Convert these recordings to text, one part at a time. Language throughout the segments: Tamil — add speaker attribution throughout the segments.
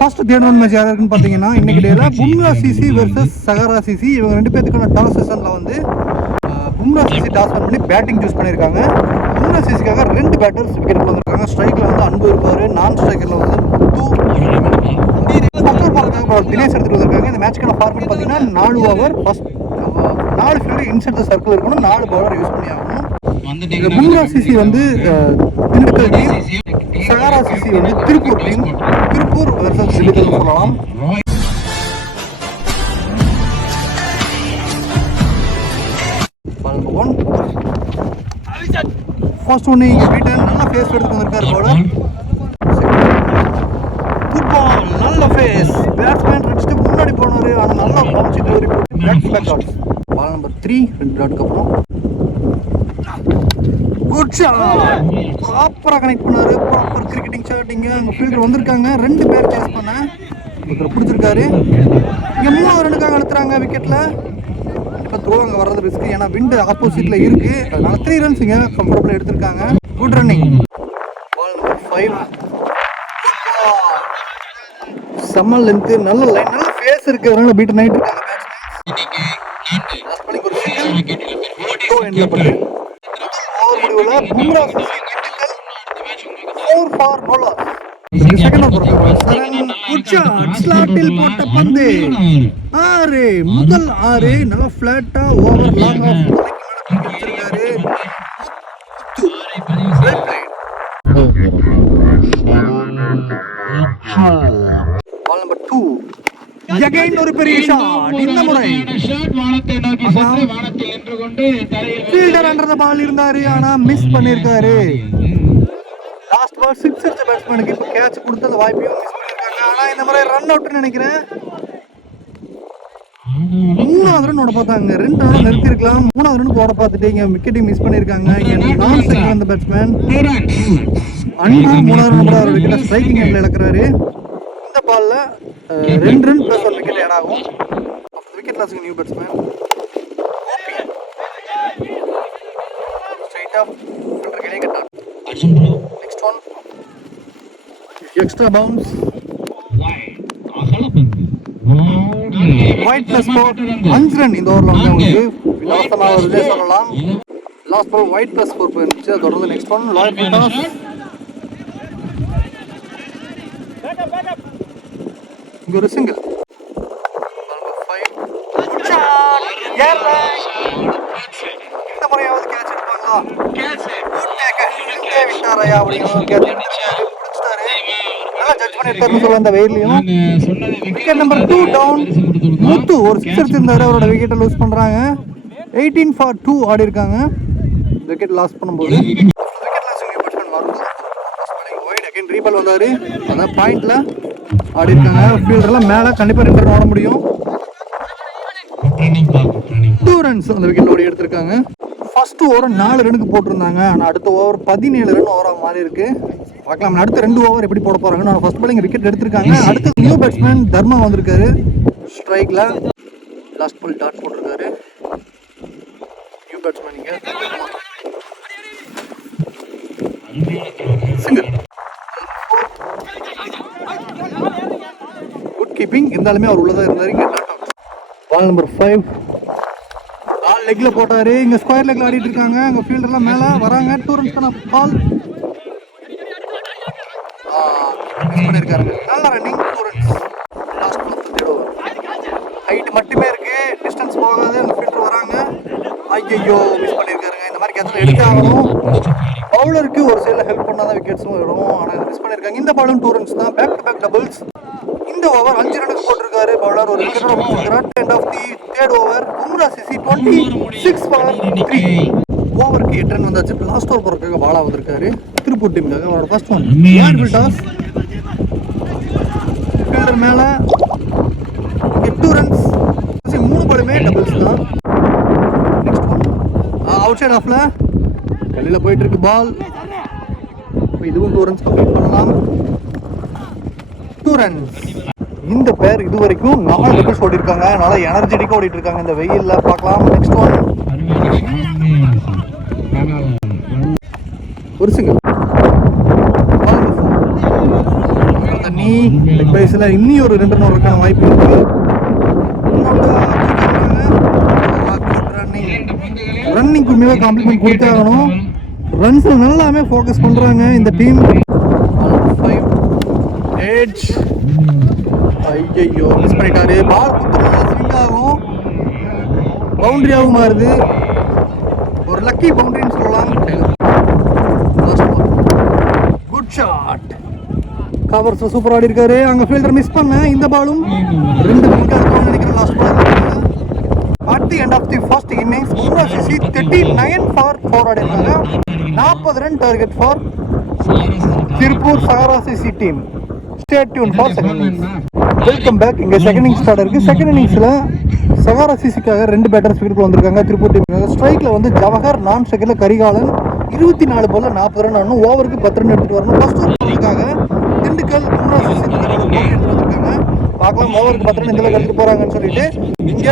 Speaker 1: ஃபர்ஸ்ட் தேர்ட் மேட்ச் யார் இருக்குன்னு பார்த்தீங்கன்னா இன்னைக்கு டேல Bumrah CC versus Sahara CC இவங்க ரெண்டு பேத்துக்கான டாஸ் செஷனில் வந்து பும்ரா சிசி டாஸ் பண்ணி பேட்டிங் சூஸ் பண்ணியிருக்காங்க பும்ரா சிசிக்காக ரெண்டு பேட்டர்ஸ் விக்கெட் வந்திருக்காங்க. ஸ்ட்ரைக்கில் வந்து அன்பு இருப்பார் நான் ஸ்ட்ரைக்கரில் வந்து முத்து தினேஷ் எடுத்துட்டு வந்திருக்காங்க. இந்த மேட்ச்க்கான ஃபார்மேட் பார்த்தீங்கன்னா நாலு ஓவர் ஃபர்ஸ்ட் நாலு ஃபீல்டு இன்சென்ட் சர்க்கிள் இருக்கணும் நாலு பவுலர் யூஸ் பண்ணி ஆகணும் பும்ரா சிசி வந்து திண்டுக்கல் சகாரா சிசி வந்து திருப்பூர் டீம் திருப்பூர் வெர்சஸ் திண்டுக்கல் சொல்லலாம் ஃபர்ஸ்ட் ஒன்று இங்கே பீட்டன் நல்லா ஃபேஸ் எடுத்து வந்திருக்காரு பால். நல்ல ஃபேஸ் பேட்ஸ்மேன் ஸ்டெப் முன்னாடி போனாரு ஆனால் நல்லா பவுன்ஸ் டெலிவரி போட்டு. Back back shots ball number three ரெண்டு டாட்க்கு அப்புறம். குட் ஷாட் ப்ராப்பராக கனெக்ட் பண்ணார். ப்ராப்பர் கிரிக்கெட்டிங் ஷாட் அங்கே ஃபீல்டர் வந்திருக்காங்க. ரெண்டு பேர் சேஸ் பண்ண. ஒருத்தர் பிடிச்சிருக்காரு. இங்கே மூணு ரனுக்காக அழுத்துறாங்க விக்கெட்டில் இப்போ த்ரோ அங்கே வர்றது ரிஸ்க் ஏன்னா விண்டு ஆப்போசிட்டில் இருக்குது அதனால த்ரீ ரன்ஸ் இங்கே கம்ஃபர்டபுளாக எடுத்திருக்காங்க. Good running ball number five செம்ம லென்த்து நல்ல லைன் நல்ல ஃபேஸ் இருக்கு. அதனால பீட் நைட் இருக்காங்க பேட்ஸ்மேன் லாஸ்ட் பண்ணிக்கு ஒரு சிங்கிள் என்ட்ல பண்ணு over four for no loss second over Charan good ஸ்லாட்டில் போட்ட பந்து ஆறு முதல் ஆறு நல்லா ஃபிளாட்டா ஓவர் லாங் ஆஃப் வச்சிருக்காரு Well played. எகைன் ஒரு பெரிய ஷாட் இந்த முறை. ஃபீல்டர் அண்டர் பால் இருந்தாரு ஆனா மிஸ் பண்ணிருக்காரு. லாஸ்ட் பால் சிக்ஸ் அடிச்ச பேட்ஸ்மேனுக்கு இப்போ கேட்ச் கொடுத்து அந்த வாய்ப்பையும் மிஸ் பண்ணிருக்காங்க. ஆனா இந்த முறை ரன் அவுட்னு நினைக்கிறேன். மூணாவது ரன் ஓட பார்த்தாங்க. ரெண்டு ரன் நிறுத்திருக்கலாம். மூணாவது ரன் ஓட பார்த்துட்டு இங்க விக்கெட்டையும் மிஸ் பண்ணிருக்காங்க. நான் செகண்ட் அந்த பேட்ஸ்மேன் அன்பு மூணாவது ரன் விக்கெட்டை ஸ்ட்ரைக்கிங் இழக்கிறாரு. பால்ல ரெண்டு ரன் பிளஸ் ஒரு விக்கெட் ஆட் ஆகும். Wicket லாஸுக்கு new batsman straight off next one extra bounce wide plus four அஞ்சு ரன் இந்த ஓவரில் வந்து அவங்களுக்கு இலவசமாக வருதே சொல்லலாம். Last ball wide plus four போயிருந்துச்சு. தொடர்ந்து நெக்ஸ்ட் ஒன் லாய் இங்க ஒரு சிங்கிள் இந்த முறையாவது கேட்ச் எடுப்பாங்களா விட்டாரையா அப்படிங்கிற. நல்லா ஜட்ஜ் பண்ணிருக்காருன்னு சொல்ல இந்த வெயிலையும் wicket number two down Muthu ஒரு சிக்ஸ் எடுத்திருந்தாரு அவரோட விக்கெட்டை லூஸ் பண்றாங்க எயிட்டீன் ஃபார் டூ ஆடி இருக்காங்க விக்கெட் லாஸ் பண்ணும்போது விக்கெட் லாஸ் ரீபால் வந்தாரு அதான் பாயிண்ட்ல ஆடி இருக்காங்க. ஃபீல்டர்லாம் மேலே கண்டிப்பாக ரெண்டு ரன் ஓட முடியும். டூ ரன்ஸ் அந்த விக்கெட் ஓடி எடுத்திருக்காங்க. ஃபர்ஸ்ட் ஓவர் நாலு ரனுக்கு போட்டிருந்தாங்க. ஆனால் அடுத்த ஓவர் பதினேழு ரன் ஓவராக மாறி இருக்கு. பார்க்கலாம். அடுத்த ரெண்டு ஓவர் எப்படி போட போறாங்க நான் ஃபர்ஸ்ட் பாலிங் விக்கெட் எடுத்திருக்காங்க. அடுத்து நியூ பேட்ஸ்மேன் தர்மா வந்திருக்காரு. ஸ்ட்ரைக்ல லாஸ்ட் பால் டாட் போட்டிருக்காரு. நியூ பேட்ஸ்மேன் இங்க. சிங்கிள் கீப்பிங் இருந்தாலுமே அவர் உள்ளதாக இருந்தார். இங்கே பால் நம்பர் ஃபைவ் கால் லெக்கில் போட்டார். இங்கே ஸ்கொயர் லெக்ல ஆடிட்டு இருக்காங்க. அங்கே ஃபீல்டர்லாம் மேலே வராங்க. டூ ரன்ஸ் தானே. பால் பண்ணியிருக்காரு நல்ல running two runs last third over height மட்டுமே இருக்கு. டிஸ்டன்ஸ் போகாது. அந்த ஃபீல்டர் வராங்க. ஐயோ மிஸ் பண்ணியிருக்காருங்க இந்த மாதிரி கேட்ச் எடுத்து ஆகணும். பவுலருக்கு ஒரு சைடில் ஹெல்ப் பண்ணால் தான் விக்கெட்ஸும் வரும். ஆனால் மிஸ் பண்ணியிருக்காங்க இந்த பாலும் டூ ரன்ஸ் தான். பேக் டு பேக் டபுள்ஸ் இந்த ஓவர் அஞ்சு ரனுக்கு போட்டிருக்காரு. பவுலர் ஒரு முடிச்சிருக்காரு end of the third over Bumrah CC twenty six for three ஓவருக்கு எட்டு ரன் வந்தாச்சு. லாஸ்ட் ஓவர் போறதுக்காக பாலா வந்திருக்காரு. திருப்பூர் டீமுக்காக அவரோட ஃபர்ஸ்ட் ஒன் டாஸ் ஃபீல்டர் மேல எட்டு ரன்ஸ் மூணு பாலுமே டபுள்ஸ் தான். நெக்ஸ்ட் ஒன் அவுட் சைட் ஆஃப்ல வெளியில போயிட்டு இருக்கு பால் இதுவும் டூ ரன்ஸ் கம்ப்ளீட் பண்ணலாம். டூ ரன்ஸ் இந்த பேர் இது வரைக்கும் நாலு டபுள்ஸ் ஓடி இருக்காங்க நல்லா எனர்ஜெட்டிக்காக ஓடிட்டு இருக்காங்க இந்த வெயில்ல பார்க்கலாம். நெக்ஸ்ட் ஒன் ஒரு சிங்கிள் நீ லெக் பைஸில் இன்னி ஒரு ரெண்டு ரன் வரக்கான வாய்ப்பு இருக்கு. ரன்னிங் உண்மையாக காம்ப்ளிமெண்ட் கொடுத்தே ஆகணும். ரன்ஸ்ல நல்லாமே ஃபோக்கஸ் பண்றாங்க. இந்த டீம் ஏஜ் ஐயோ மிஸ் பண்ணிட்டாரு. பால் குத்துறது ஆகும். பவுண்டரியாகவும் மாறுது ஒரு லக்கி பவுண்டரின்னு சொல்லலாம். குட் ஷாட் கவர்ஸ் சூப்பர் ஆடி இருக்காரு. அங்க ஃபீல்டர் மிஸ் பண்ண இந்த பாலும் ரெண்டு விக்கெட் எடுக்கணும்னு நினைக்கிறேன் last ball at the end of the first innings Bumrah CC thirty nine for four ஆடி இருக்காங்க நாற்பது run target for Tiruppur Sahara CC team stay tuned for second welcome back இங்க செகண்ட் இன்னிங்ஸ் ஸ்டார்ட் இருக்கு. செகண்ட் இன்னிங்ஸ்ல சகாரா சிசிக்காக ரெண்டு பேட்டர்ஸ் விக்கெட் வந்திருக்காங்க. திருப்பூர் டீமுக்காக ஸ்ட்ரைக்ல வந்து ஜவஹர் நான் செகண்ட்ல கரிகாலன். இருபத்தி நாலு பால்ல நாற்பது ரன் ஆடணும். ஓவருக்கு பத்து ரன் எடுத்துட்டு வரணும். ஃபர்ஸ்ட் ஓவருக்காக திண்டுக்கல் பும்ரா வந்திருக்காங்க. பார்க்கலாம். ஓவருக்கு பத்து ரன் இந்த அளவுக்கு எடுத்துட்டு போறாங்கன்னு சொல்லிட்டு. இங்க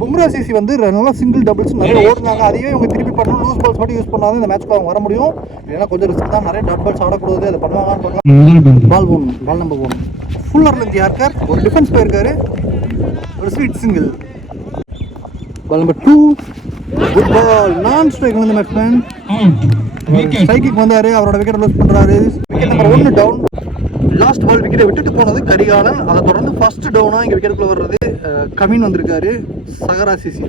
Speaker 1: பும்ரா சிசி வந்து நல்லா சிங்கிள் டபுள்ஸ் நிறைய ஓடுனாங்க. அதையே இவங்க திருப்பி பண்ணணும். லூஸ் பால்ஸ் மட்டும் யூஸ் பண்ணாதான் இந்த மேட்ச்க்கு அவங்க வர முடியும். ஏன்னா கொஞ்சம் ரிஸ்க் தான். நிறைய டாட் பால்ஸ் ஆடக்கூடாது. அதை பண்ணுவாங்கன்னு பார்க்கலாம் ball one ball number one ஃபுல்லர்ல இருந்து யார்கர் ஒரு டிஃபென்ஸ் போயிருக்காரு ஒரு sweet single ball number two good ball non strike வந்து பேட்ஸ்மேன் ஸ்ட்ரைக்கு வந்தாரு. அவரோட விக்கெட் லூஸ் பண்றாரு. விக்கெட் நம்பர் ஒன்னு டவுன் லாஸ்ட் பால் விக்கெட்டை விட்டுட்டு போனது கரிகாலன். அதை தொடர்ந்து ஃபர்ஸ்ட் டவுனாக இங்கே விக்கெட்டுக்குள்ள வர்றது கமின் கவின் வந்திருக்காரு. சகராசி CC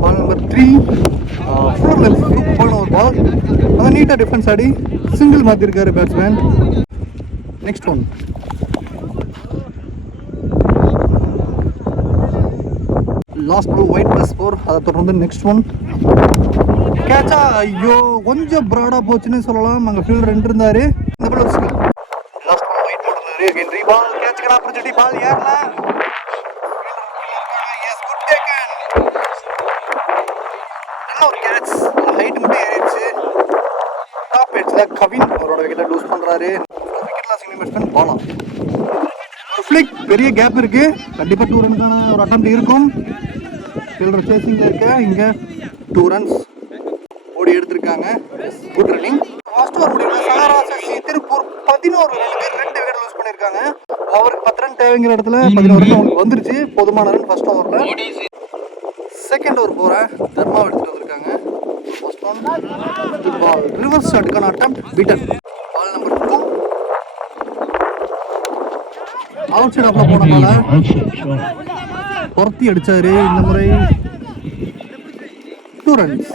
Speaker 1: ball number three four length சூப்பரான ஒரு பால் அதை நீட்டாக டிஃபென்ஸ் ஆடி single மாற்றிருக்காரு batsman next one last ball wide plus four அதை தொடர்ந்து நெக்ஸ்ட் ஒன் கேட்சா ஐயோ கொஞ்சம் ப்ராடாக போச்சுன்னு சொல்லலாம். அங்கே ஃபீல்டர் ரெண்டு இருந்தார் இந்த பால் பால் ஒயிட் போட்டுருந்தாரு பால் ஏறல எஸ் குட் டேக்கன் நல்ல ஒரு ஹைட் மட்டும் ஏறிடுச்சு டாப் எட்ஜில் கவின் அவரோட விக்கெட்டை லூஸ் பண்ணுறாரு விக்கெட்ல சிங்கிள் பேட்ஸ்மேன் பாலா ஃபிளிக் பெரிய கேப் இருக்கு. கண்டிப்பாக டூ ரனுக்கான ஒரு அட்டம் இருக்கும். ஃபீல்டர் சேசிங்கில் இருக்க? இங்கே டூ ரன்ஸ் ஓடி எடுத்திருக்காங்க. குட் ரன்னிங் ஃபர்ஸ்ட் ஓவர் முடியல. சகாரா சசி திருப்பூர் பதினோரு ரனுக்கு ரெண்டு விக்கெட் லூஸ் பண்ணியிருக்காங்க ஓவருக்கு பத்து ரன் தேவைங்கிற இடத்துல பதினோரு ரன் அவங்களுக்கு வந்துருச்சு. போதுமான ரன் ஃபர்ஸ்ட் ஓவரில் செகண்ட் ஓவர் போகிறேன் தர்மா எடுத்துட்டு வந்திருக்காங்க. First one ball reverse ஷாட்டுக்கான attempt beaten ball number two outside ஆஃப்ல போனனால பொருத்தி அடிச்சாரு இந்த முறை. டூ ரன்ஸ்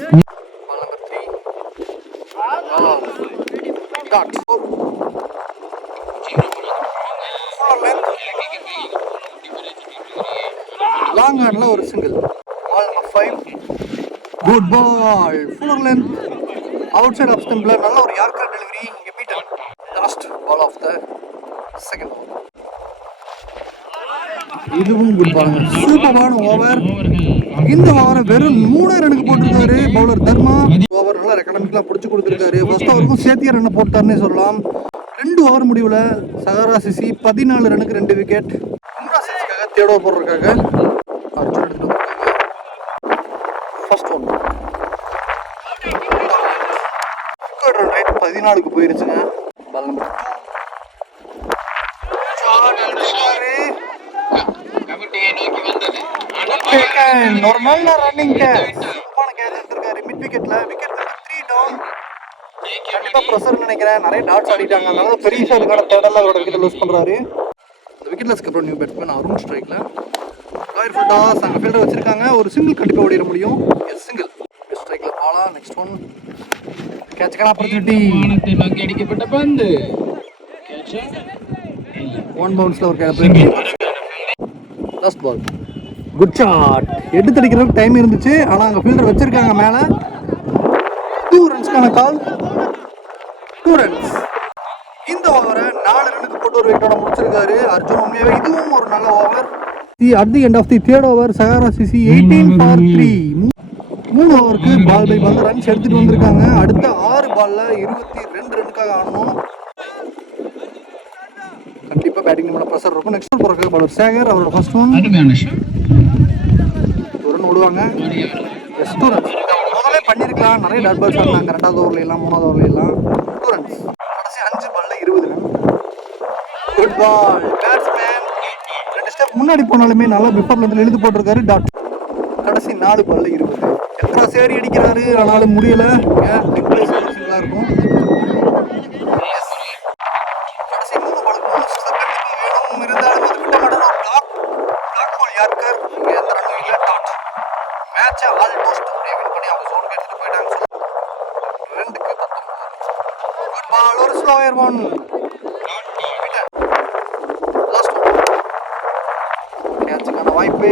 Speaker 1: லாங் ஆன்ல ஒரு single ball five good ball fuller length outside off ஸ்டம்பில் நல்ல ஒரு யார்கர் டெலிவரி இங்கே Peter last ball of the second இதுவும் குட் பால் சூப்பரான ஓவர் இந்த ஓவரை வெறும் மூணு ரனுக்கு போட்டிருக்காரு பவுலர் தர்மா. ஓவர் நல்லா எக்கனாமிக்கலாக பிடிச்சி கொடுத்துருக்காரு. ஃபர்ஸ்ட் ஓவருக்கும் சேர்த்திய ரன் போட்டாருன்னே சொல்லலாம். ரெண்டு ஓவர் முடிவில் சகாரா சிசி பதினாலு ரனுக்கு ரெண்டு விக்கெட் அம்ரா போடுறதுக்காக அர்ஜுன் எடுத்துட்டு வந்திருக்காங்க ஃபர்ஸ்ட் ஒன் ரன் ரேட் பதினாலுக்கு போயிருச்சுங்க. Taken. ஒரு நல்ல ரன்னிங் சூப்பரான கேட்ச் எடுத்திருக்காரு. மிட் விக்கெட்ல விக்கெட் த்ரீ டவுன் கண்டிப்பா ப்ரெஷர் நினைக்கிறேன். நிறைய டாட்ஸ் ஆடிட்டாங்க. அதனால பெரிய ஷாட்டுக்கான தேடல அவரோட விக்கெட் லூஸ் பண்றாரு. இந்த விக்கெட் லஸ்க்கு அப்புறம் நியூ பேட்ஸ்மேன் அருண் ஸ்ட்ரைக்ல லாயர் ஃபுல் டாஸ் அங்கே ஃபீல்டர் வச்சிருக்காங்க. ஒரு சிங்கிள் கண்டிப்பா ஓடிட முடியும். எஸ் சிங்கிள் ஸ்ட்ரைக்ல பாலா நெக்ஸ்ட் ஒன் ஆப்பர்ச்சுனிட்டி
Speaker 2: வானத்தை நோக்கி அடிக்கப்பட்ட பந்து.
Speaker 1: ஒன் பவுன்ஸ்ல ஒரு gap last ball good shot எடுத்து அடிக்கிறதுக்கு டைம் இருந்துச்சு. ஆனால் அங்கே ஃபீல்டர் வச்சிருக்காங்க மேலே. டூ ரன்ஸ்க்கான கால் டூ ரன்ஸ் இந்த ஓவரை நாலு ரனுக்கு போட்டு ஒரு விக்கெட்டோட முடிச்சிருக்காரு. அர்ஜுன் உண்மையாவே இதுவும் ஒரு நல்ல over the at the end of the third over Sahara CC eighteen for three மூணு ஓவருக்கு பால் பை பால் ரன்ஸ் எடுத்துட்டு வந்திருக்காங்க. அடுத்த பால்ல இருபத்தி ரெண்டு ரன்னுக்காக ஆடணும். கண்டிப்பா பேட்டிங் மேல ப்ரெஷர் இருக்கும். நெக்ஸ்ட் போறதுக்கு பாலர் சேகர் அவரோட ஃபர்ஸ்ட் ஒன். ஒரு ரன் விடுவாங்க எஸ் டூ ரன்ஸ் முதல்ல பண்ணியிருக்கலாம் நிறைய டாட் பால்ஸ் ஆடினாங்க. ரெண்டாவது ஓவர்ல எல்லாம் மூணாவது ஓவர்ல எல்லாம். டூ ரன்ஸ் கடைசி அஞ்சு பால்ல இருபது ரன் குட் பால் பேட்ஸ்மேன் முன்னாடி போனாலுமே நல்லா பிஃபோர்ல இருந்து எழுதி போட்டிருக்காரு டாட். கடைசி நாலு பால்ல இருபது. எத்தனை சேரி அடிக்கிறாரு? ஆனாலும் முடியல. இருக்கும். மூணு ஒரு பிளாக் பிளாக் பண்ணி போயிட்டாங்க ரெண்டுக்கு பத்தொன்பது. ஒரு ஸ்லோயர் ஒன் லாஸ்ட் கேட்சுக்கான வாய்ப்பு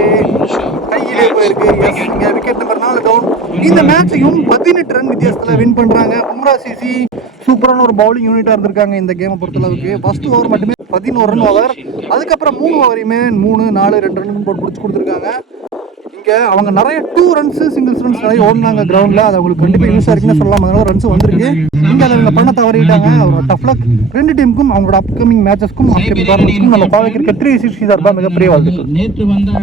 Speaker 1: கையிலே போயிருக்கு. இங்க விக்கெட் நம்பர் நாலு டவுன் இந்த மேட்சையும் பதினெட்டு ரன் வித்தியாசத்தில் வின் பண்ணுறாங்க பும்ரா சிசி சூப்பரான ஒரு பவுலிங் யூனிட்டாக இருந்திருக்காங்க இந்த கேமை பொறுத்தளவுக்கு. ஃபர்ஸ்ட் ஓவர் மட்டுமே பதினோரு ரன் ஓவர் அதுக்கப்புறம் மூணு ஓவரையுமே மூணு நாலு ரெண்டு ரன் போட்டு பிடிச்சி கொடுத்துருக்காங்க. இங்க அவங்க நிறைய டூ ரன்ஸ் சிங்கிள்ஸ் ரன்ஸ் நிறைய ஓடினாங்க கிரவுண்ட்ல அது அவங்களுக்கு கண்டிப்பா யூஸ் இருக்குன்னு சொல்லலாம். அதனால ரன்ஸ் வந்திருக்கு. இங்க அதை இவங்க பண்ண தவறிட்டாங்க. ஒரு டஃப் லக் ரெண்டு டீமுக்கும் அவங்களோட அப்கமிங் மேட்சஸ்க்கும் அப்கமிங் டோர்னமெண்ட்ஸ்க்கும் நம்ம பாவை கிரிக்கெட் த்ரீ சிக்ஸ்டி சார்பாக மிகப்பெரிய வாழ்த்துக்கள்.
Speaker 2: நேற்று வந்த